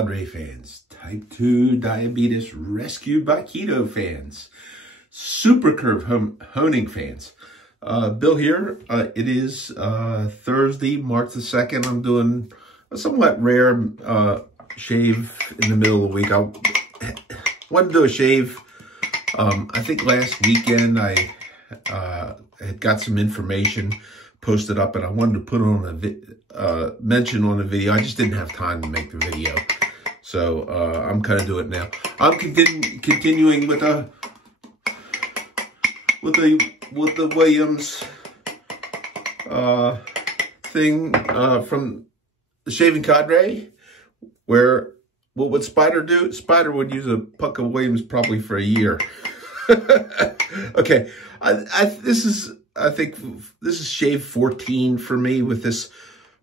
Cadre fans, type 2 diabetes rescued by keto fans, super curve honing fans. Bill here. It is Thursday, March the 2nd. I'm doing a somewhat rare shave in the middle of the week. I wanted to do a shave. I think last weekend I had got some information posted up and I wanted to put on a mention on the video. I just didn't have time to make the video. So I'm kind of doing it now. I'm continuing with the Williams thing from the Shaving Cadre, where what would Spider do? Spider would use a puck of Williams probably for a year. Okay, I think this is shave 14 for me with this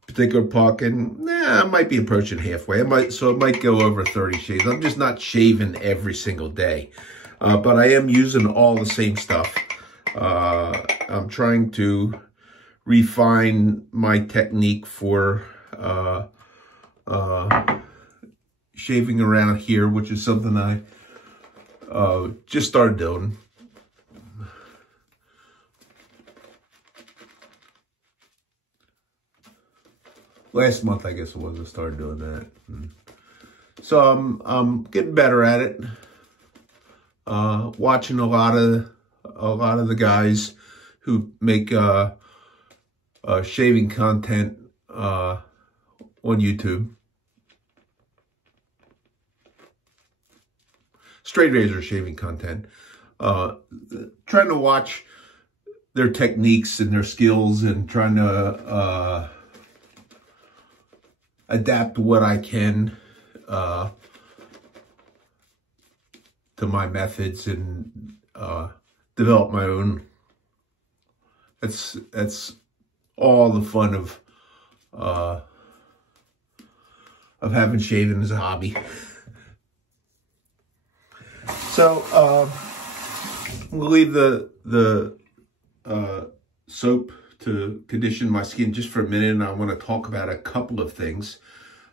particular puck, and I might be approaching halfway. So it might go over 30 shaves. I'm just not shaving every single day, but I am using all the same stuff. I'm trying to refine my technique for shaving around here, which is something I just started doing. Last month, I guess it was, I started doing that. So I'm getting better at it. Watching a lot of the guys who make shaving content on YouTube. Straight razor shaving content. Trying to watch their techniques and their skills and trying to adapt what I can to my methods and develop my own. That's all the fun of having shaving as a hobby. So I'm gonna leave the soap to condition my skin just for a minute, and I want to talk about a couple of things.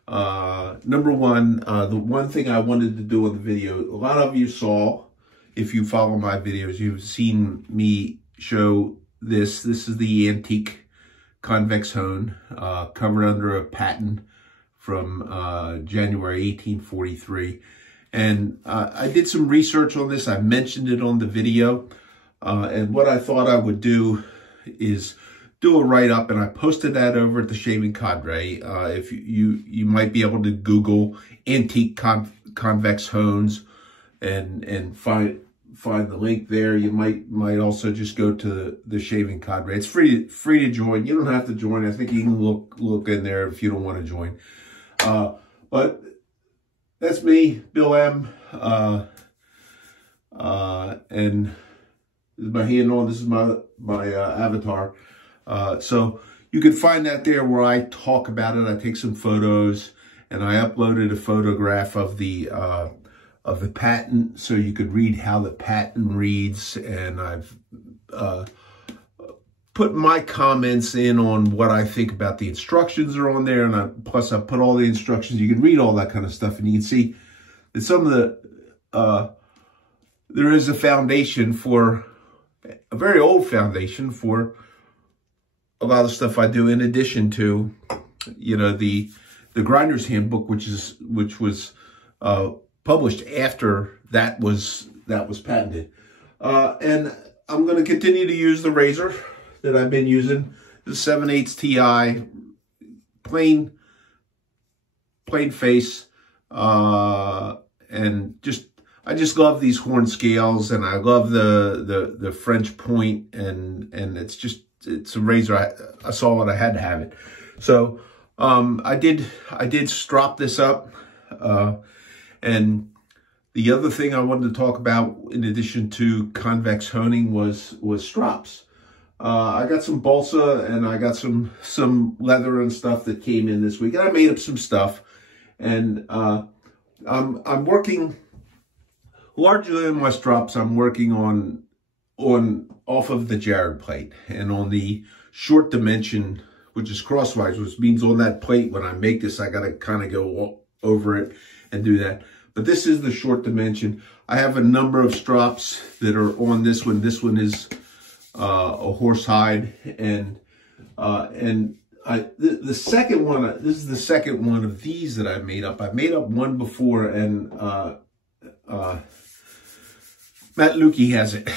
Number one, the one thing I wanted to do in the video, a lot of you saw, if you follow my videos, you've seen me show this. This is the antique convex hone, covered under a patent from January 1843. And I did some research on this. I mentioned it on the video. And what I thought I would do is do a write-up, and I posted that over at the Shaving Cadre. If you might be able to Google antique convex hones and find the link there. You might also just go to the Shaving Cadre. It's free to join. You don't have to join. I think you can look in there if you don't want to join. But that's me, Bill M. And this is my hand on. This is my avatar. So you can find that there where I talk about it. I take some photos, and I uploaded a photograph of the patent, so you could read how the patent reads. And I've put my comments in on what I think about the instructions are on there, and plus I put all the instructions. You can read all that kind of stuff, and you can see that some of the there is a foundation for a very old foundation for a lot of stuff I do, in addition to, you know, the Grinder's Handbook, which was published after that was patented. And I'm going to continue to use the razor that I've been using, the 7/8 Ti, plain face, and I just love these horn scales, and I love the French point, and it's a razor. I saw it, I had to have it. So I did strop this up, and the other thing I wanted to talk about, in addition to convex honing, was strops. I got some balsa, and I got some leather and stuff that came in this week, and I made up some stuff, and I'm working largely on my strops. I'm working on off of the Jared plate, and on the short dimension, which is crosswise, which means on that plate when I make this, I got to kind of go over it and do that. But this is the short dimension. I have a number of strops that are on this one. This one is a horsehide, and the second one, this is the second one of these that I made up. I made up one before, and Matt Lukey has it.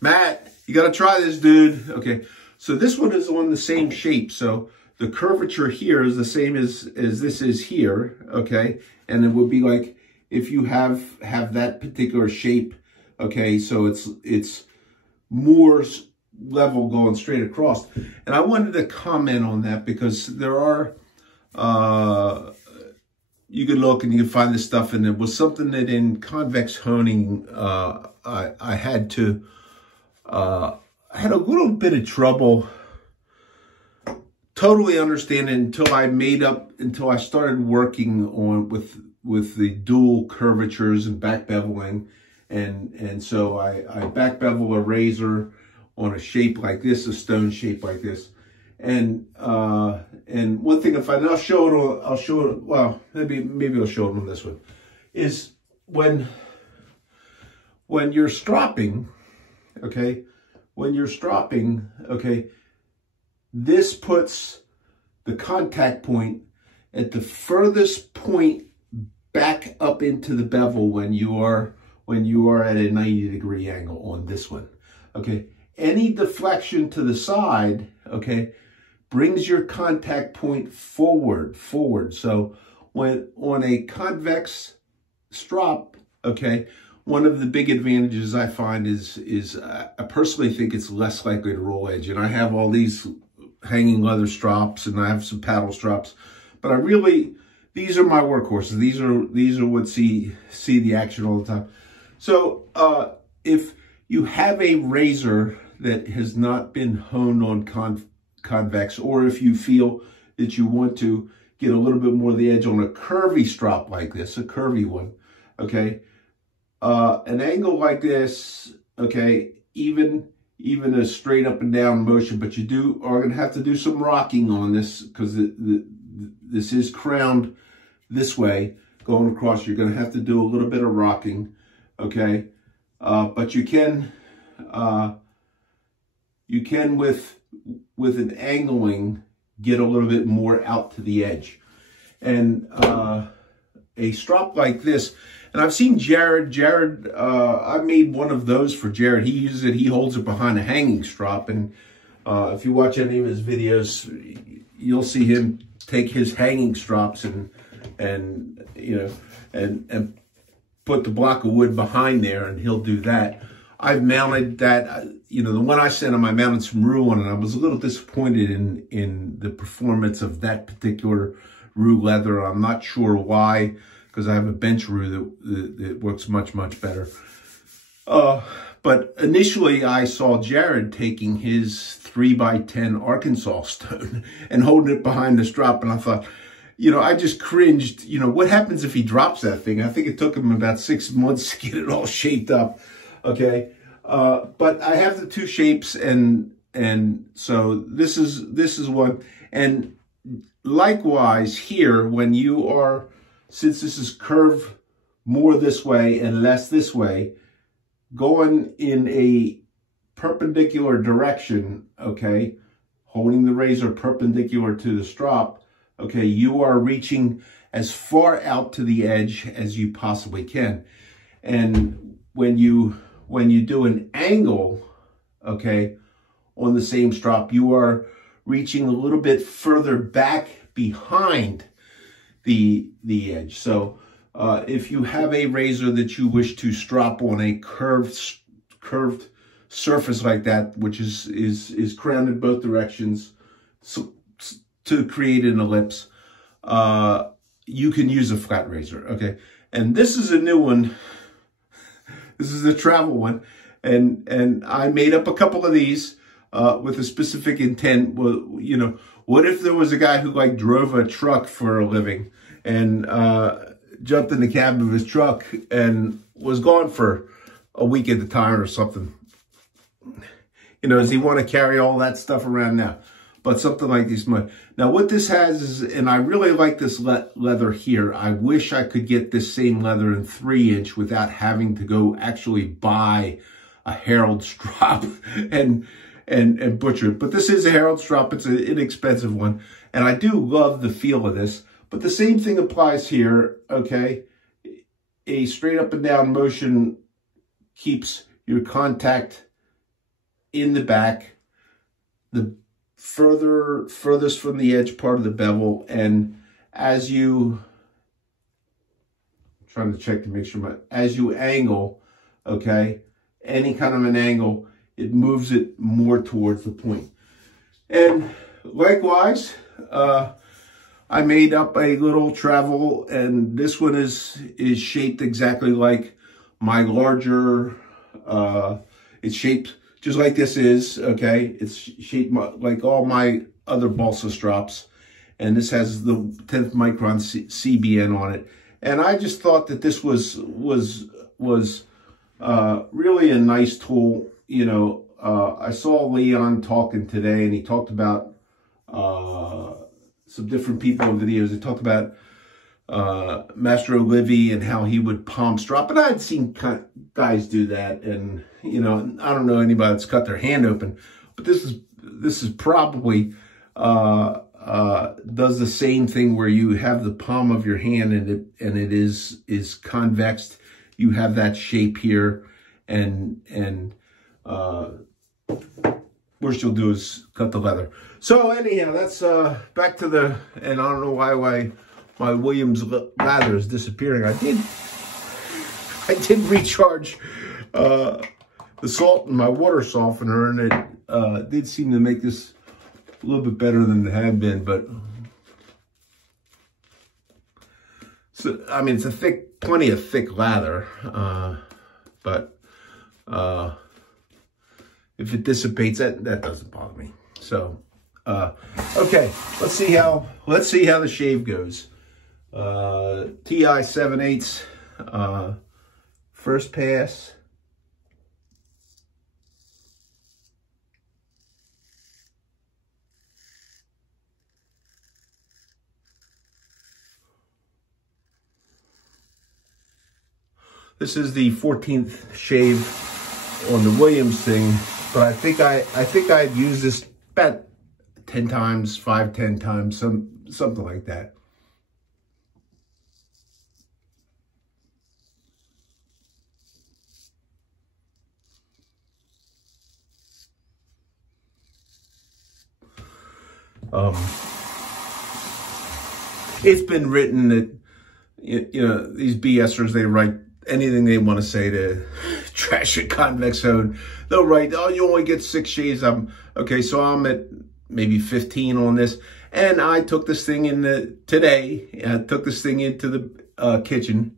Matt, you got to try this, dude. Okay, so this one is on the same shape. So the curvature here is the same as this is here, okay? And it would be like if you have that particular shape, okay? So it's more level going straight across. And I wanted to comment on that because there are, you can look and you can find this stuff, and it was something that in convex honing, I had a little bit of trouble totally understanding until I started working on with the dual curvatures and back beveling. And so I back bevel a razor on a shape like this, a stone shape like this. And one thing, I'll show it, well, maybe I'll show it on this one, is when you're stropping, okay, this puts the contact point at the furthest point back up into the bevel when you are at a 90-degree angle on this one, okay? Any deflection to the side, okay, brings your contact point forward. So when on a convex strop, okay, one of the big advantages I find is I personally think it's less likely to roll edge. And I have all these hanging leather strops, and I have some paddle strops, but these are my workhorses. These are what see the action all the time. So if you have a razor that has not been honed on convex, or if you feel that you want to get a little bit more of the edge on a curvy strop like this, a curvy one, okay, an angle like this, okay, even a straight up and down motion, but you are going to have to do some rocking on this because this is crowned this way going across. You're going to have to do a little bit of rocking, okay, but you can with an angling get a little bit more out to the edge. And a strop like this, and I've seen Jared, I made one of those for Jared. He uses it, he holds it behind a hanging strop, and if you watch any of his videos, you'll see him take his hanging strops and put the block of wood behind there, and he'll do that. I've mounted that, the one I sent him, I mounted some rue on it. I was a little disappointed in the performance of that particular rue leather. I'm not sure why, because I have a bench rue that works much, much better. But initially I saw Jared taking his 3x10 Arkansas stone and holding it behind the strop, and I thought, I just cringed. What happens if he drops that thing? I think it took him about 6 months to get it all shaped up. Okay, but I have the two shapes, and so this is one. And likewise here, when you are, since this is curved more this way and less this way, going in a perpendicular direction, okay, holding the razor perpendicular to the strop, okay, you are reaching as far out to the edge as you possibly can. And when you do an angle, okay, on the same strop, you are reaching a little bit further back behind the edge. So if you have a razor that you wish to strop on a curved surface like that, which is crowned in both directions, so to create an ellipse, you can use a flat razor, okay? And this is a new one. This is a travel one, and I made up a couple of these with a specific intent. Well, what if there was a guy who drove a truck for a living and jumped in the cab of his truck and was gone for a week at a time or something? Does he want to carry all that stuff around now? but something like this might. Now what this has is, and I really like this leather here. I wish I could get this same leather in 3-inch without having to go actually buy a Herald strop and butcher it. But this is a Herald strop. It's an inexpensive one. And I do love the feel of this. But the same thing applies here, okay? A straight up and down motion keeps your contact in the back, the furthest from the edge part of the bevel. And as you, I'm trying to check to make sure, as you angle, okay, any kind of an angle, it moves it more towards the point. And likewise, I made up a little travel, and this one is shaped exactly like my larger, it's shaped just like this is, okay? It's shaped like all my other balsa strops, and this has the 10th micron CBN on it. And I just thought that this was really a nice tool. You know, I saw Leon talking today, and he talked about some different people in videos. He talked about Master Olivier and how he would palm strop. And I had seen guys do that, and you know, I don't know anybody that's cut their hand open, but this is probably does the same thing where you have the palm of your hand and it is convexed. You have that shape here, and worst you'll do is cut the leather. So anyhow, that's back to the, and I don't know why my Williams lather is disappearing. I did recharge the salt in my water softener, and it did seem to make this a little bit better than it had been. But so I mean, it's a plenty of thick lather, but if it dissipates, that doesn't bother me. So okay, let's see how the shave goes. TI 7/8 first pass. This is the 14th shave on the Williams thing, but I think I'd use this about 10 times, 10 times, something like that. It's been written that, you know, these BSers, they write anything they want to say to trash a convex hone. They'll write, oh, you only get 6 shaves. Okay, so I'm at maybe 15 on this. And I took this thing today. I took this thing into the kitchen.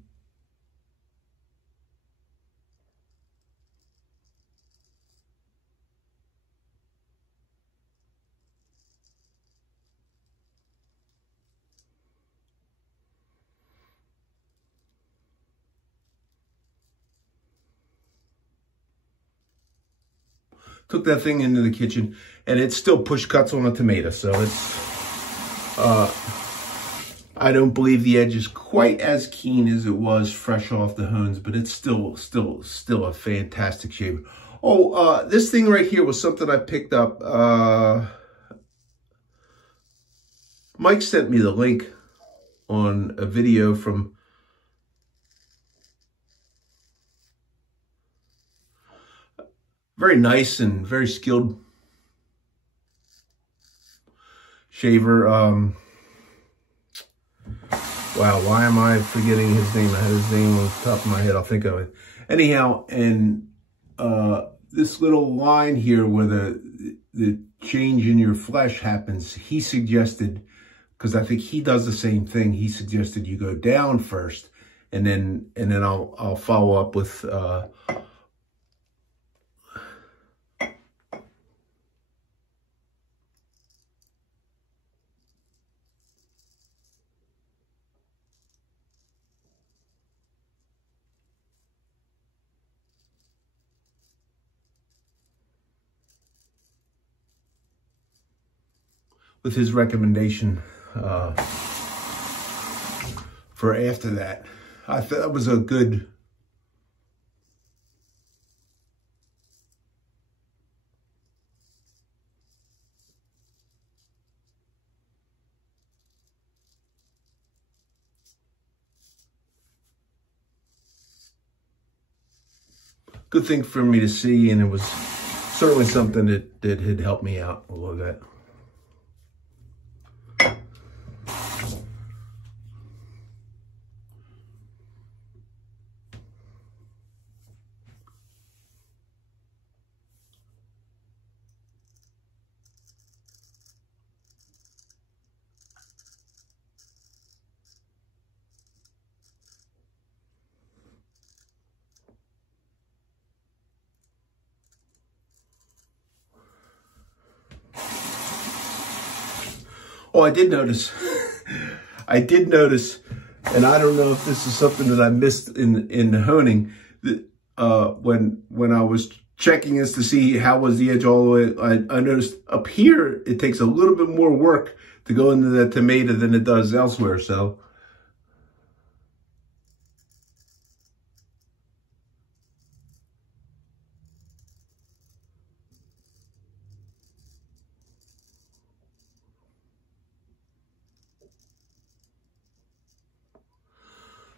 Took that thing into the kitchen, and it's still push cuts on a tomato. So it's, I don't believe the edge is quite as keen as it was fresh off the hones, but it's still a fantastic shave. Oh, this thing right here was something I picked up. Mike sent me the link on a video from very nice and very skilled shaver. Wow, why am I forgetting his name? I had his name on the top of my head. I'll think of it. Anyhow, and this little line here where the change in your flesh happens, he suggested, because I think he does the same thing, he suggested you go down first, and then I'll follow up with with his recommendation for after that. I thought that was a good thing for me to see, and it was certainly something that had helped me out a little bit. Oh, I did notice, and I don't know if this is something that I missed in the honing, that when I was checking this to see how was the edge all the way, I noticed up here, it takes a little bit more work to go into the tomato than it does elsewhere, so.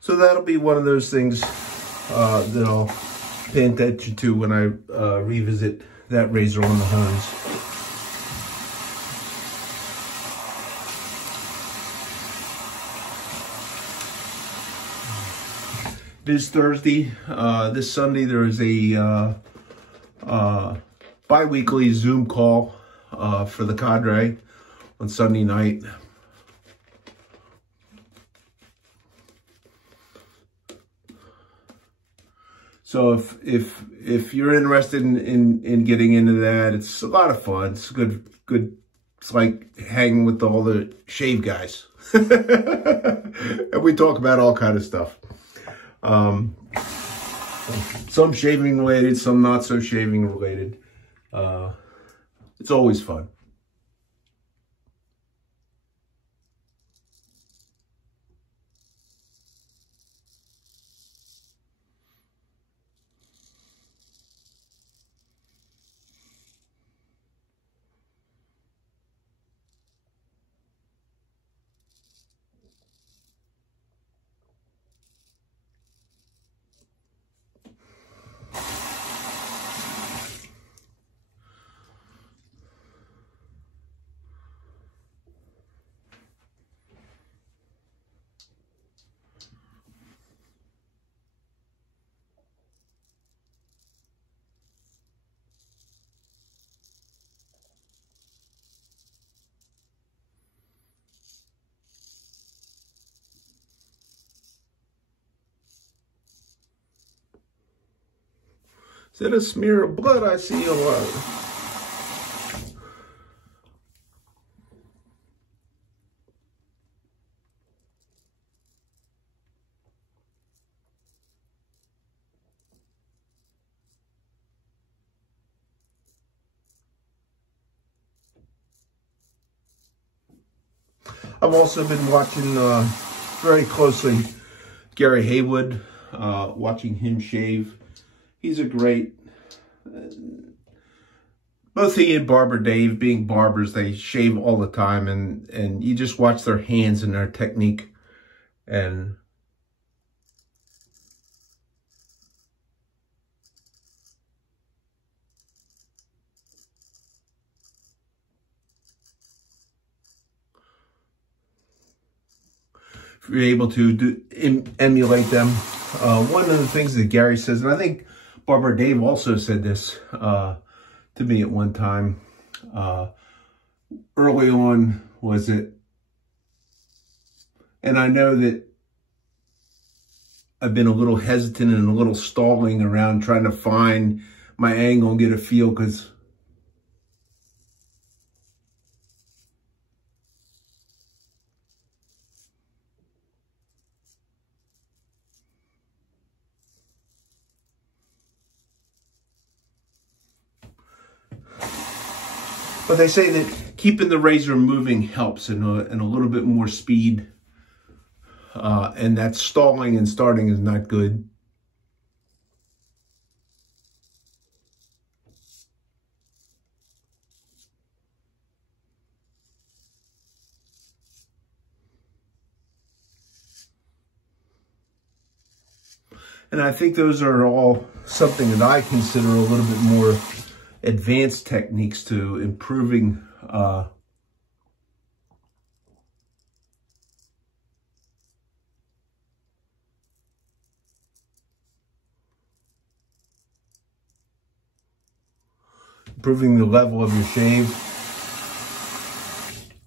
So that'll be one of those things that I'll pay attention to when I revisit that razor on the hones. It is Thursday. This Sunday there is a bi-weekly Zoom call for the cadre on Sunday night. So if you're interested in getting into that, it's a lot of fun. It's good. It's like hanging with all the shave guys, and we talk about all kind of stuff. Some shaving related, some not so shaving related. It's always fun. Is that a smear of blood I see a lot? I've also been watching very closely Gary Haywood, watching him shave. He's a great, both he and Barber Dave, being barbers, they shave all the time, and you just watch their hands and their technique, and if you're able to emulate them. One of the things that Gary says, and I think Barber Dave also said this to me at one time, early on, was it, and I know that I've been a little hesitant and a little stalling around trying to find my angle and get a feel, because but they say that keeping the razor moving helps, and a little bit more speed. And that stalling and starting is not good. And I think those are all something that I consider a little bit more advanced techniques to improving improving the level of your shave.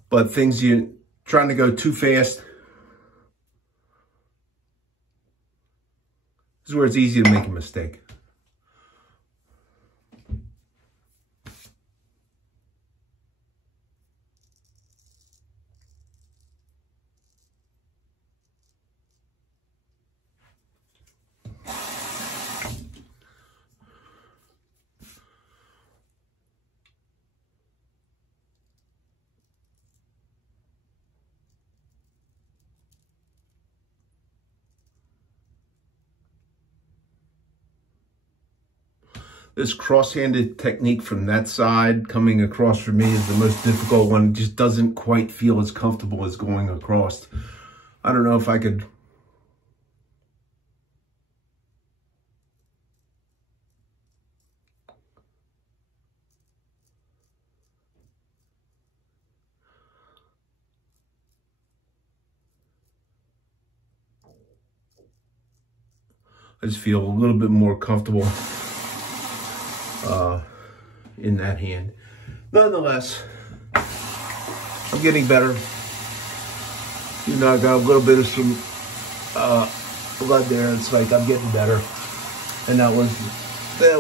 But things you're trying to go too fast, this is where it's easy to make a mistake. This cross-handed technique from that side coming across for me is the most difficult one. It just doesn't quite feel as comfortable as going across. I don't know if I could. I just feel a little bit more comfortable in that hand. Nonetheless, I'm getting better. You know, I got a little bit of some blood there. It's like I'm getting better. And that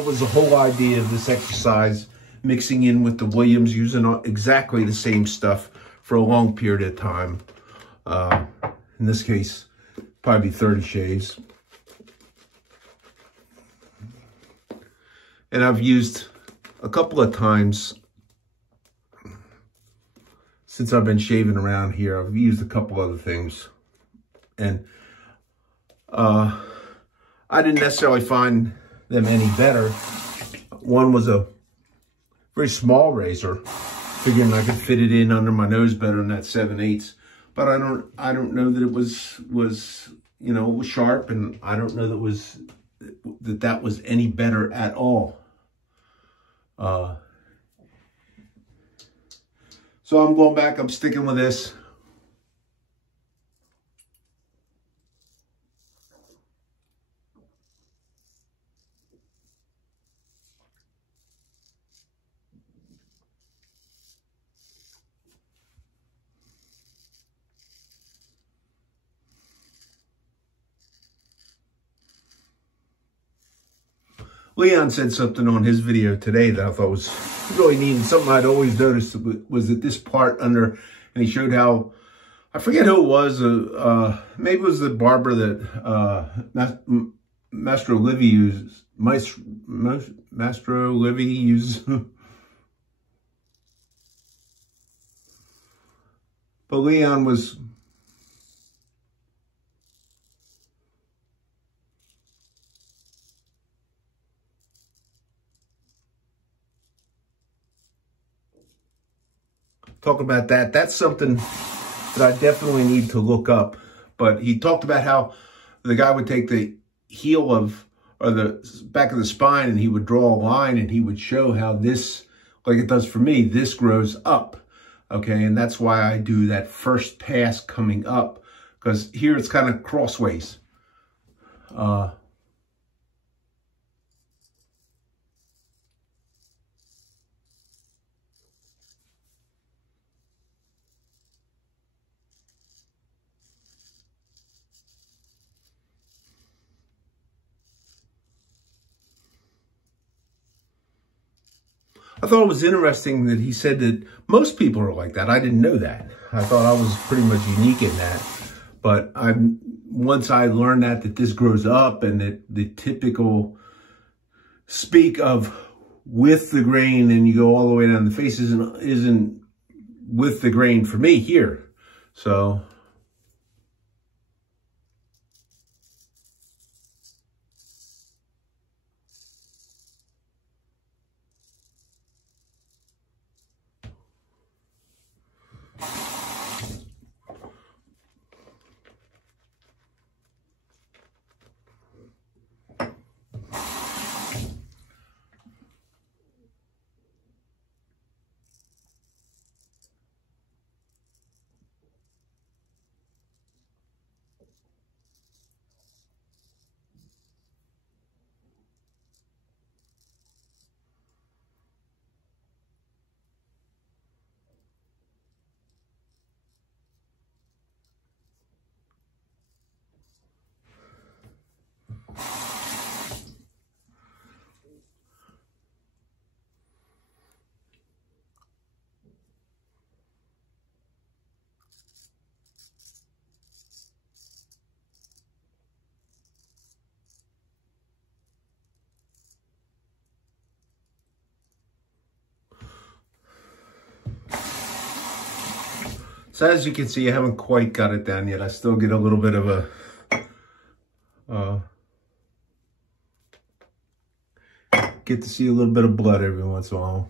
was the whole idea of this exercise, mixing in with the Williams, using exactly the same stuff for a long period of time. In this case, probably 30 shaves. And I've used a couple of times since I've been shaving around here. I've used a couple other things. And I didn't necessarily find them any better. One was a very small razor, figuring I could fit it in under my nose better than that 7/8. But I don't know that it was you know, it was sharp, and I don't know that was any better at all. So I'm going back, I'm sticking with this. Leon said something on his video today that I thought was really neat, and something I'd always noticed was that this part under, and he showed how, I forget who it was, maybe it was the barber that Maestro Livy uses, Maestro Livy uses. But Leon was talk about that. That's something that I definitely need to look up. But he talked about how the guy would take the heel of, or the back of the spine, and he would draw a line, and he would show how this, like it does for me, this grows up. Okay, and that's why I do that first pass coming up, because here it's kind of crossways. I thought it was interesting that he said that most people are like that. I didn't know that. I thought I was pretty much unique in that. But once I learned that this grows up, and that the typical speak of with the grain and you go all the way down the face isn't with the grain for me here. So as you can see, I haven't quite got it down yet. I still get a little bit of a get to see a little bit of blood every once in a while.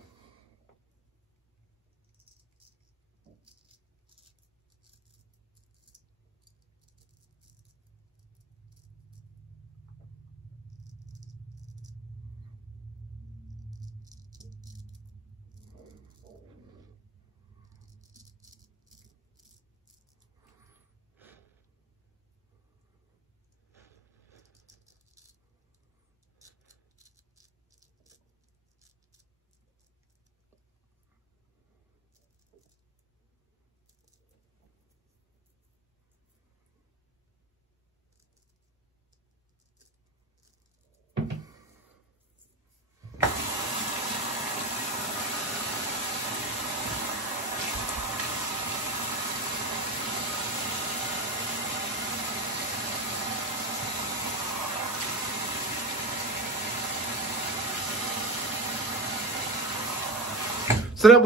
So that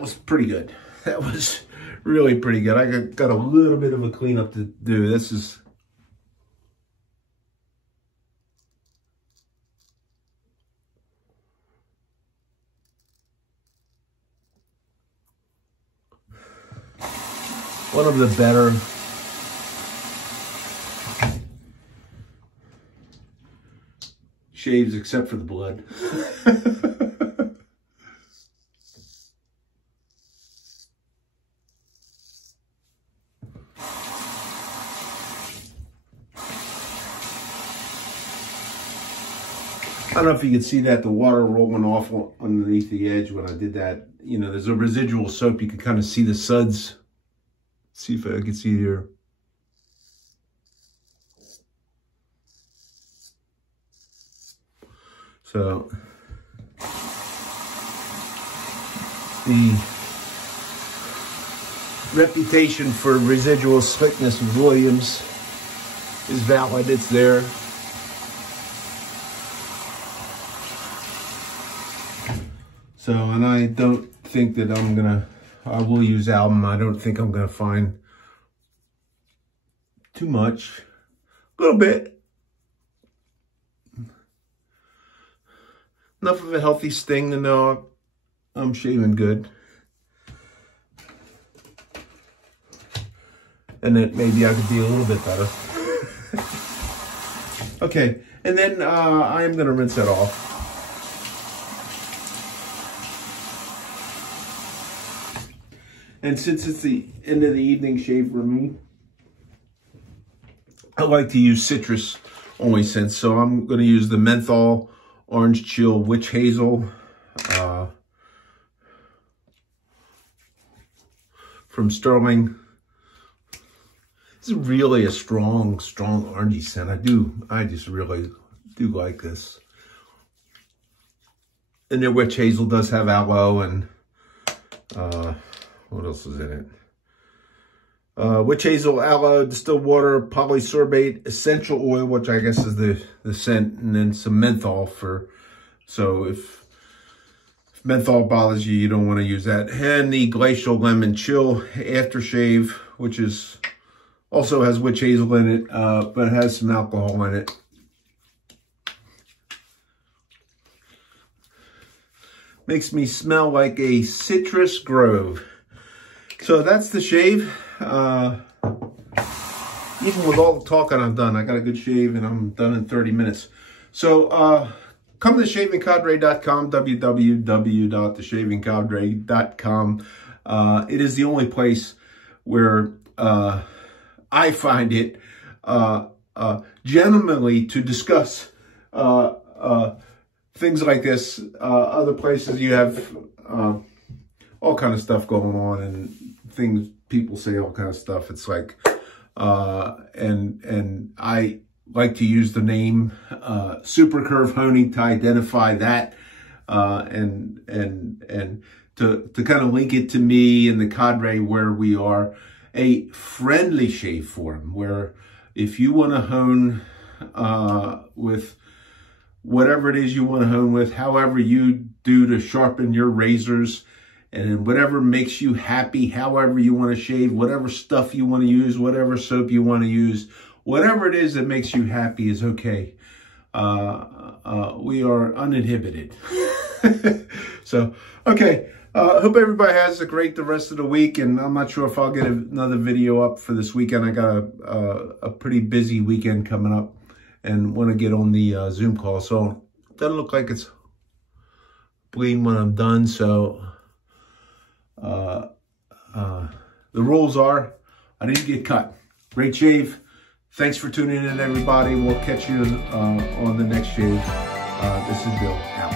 was pretty good. That was really pretty good. I got a little bit of a cleanup to do. This is one of the better shaves, except for the blood. I don't know if you can see that, the water rolling off underneath the edge when I did that. You know, there's a residual soap. You can kind of see the suds. See if I can see it here. So, the reputation for residual slickness with Williams is valid. It's there. So, and I don't think that I will use alum. I don't think I'm gonna find too much. A little bit. Enough of a healthy sting to know I'm shaving good. And that maybe I could be a little bit better. Okay, and then I am gonna rinse that off. And since it's the end of the evening shave for me, I like to use citrus only scents. So I'm going to use the menthol, orange chill, witch hazel from Stirling. This is really a strong orangey scent. I just really do like this. And then witch hazel does have aloe and what else is in it? Witch hazel, aloe, distilled water, polysorbate, essential oil, which I guess is the scent, and then some menthol for, so if menthol bothers you, you don't want to use that. And the Glacial Lemon Chill aftershave, which is also has witch hazel in it, but it has some alcohol in it. Makes me smell like a citrus grove. So that's the shave. Even with all the talking I've done, I got a good shave and I'm done in 30 minutes. So come to theshavingcadre.com, www.theshavingcadre.com. It is the only place where I find it gentlemanly to discuss things like this. Other places you have all kind of stuff going on and things, people say all kind of stuff. It's like, and I like to use the name Super Curve Honing to identify that, and to kind of link it to me and the cadre, where we are a friendly shave forum, where if you want to hone with whatever it is you want to hone with, however you do to sharpen your razors, and whatever makes you happy, however you want to shave, whatever stuff you want to use, whatever soap you want to use, whatever it is that makes you happy is okay. We are uninhibited. So, okay. Hope everybody has a great the rest of the week, and I'm not sure if I'll get another video up for this weekend. I got a pretty busy weekend coming up and want to get on the Zoom call. So it doesn't look like it's bleeding when I'm done. So the rules are I didn't get cut. Great shave. Thanks for tuning in, everybody. We'll catch you on the next shave. This is Bill, out.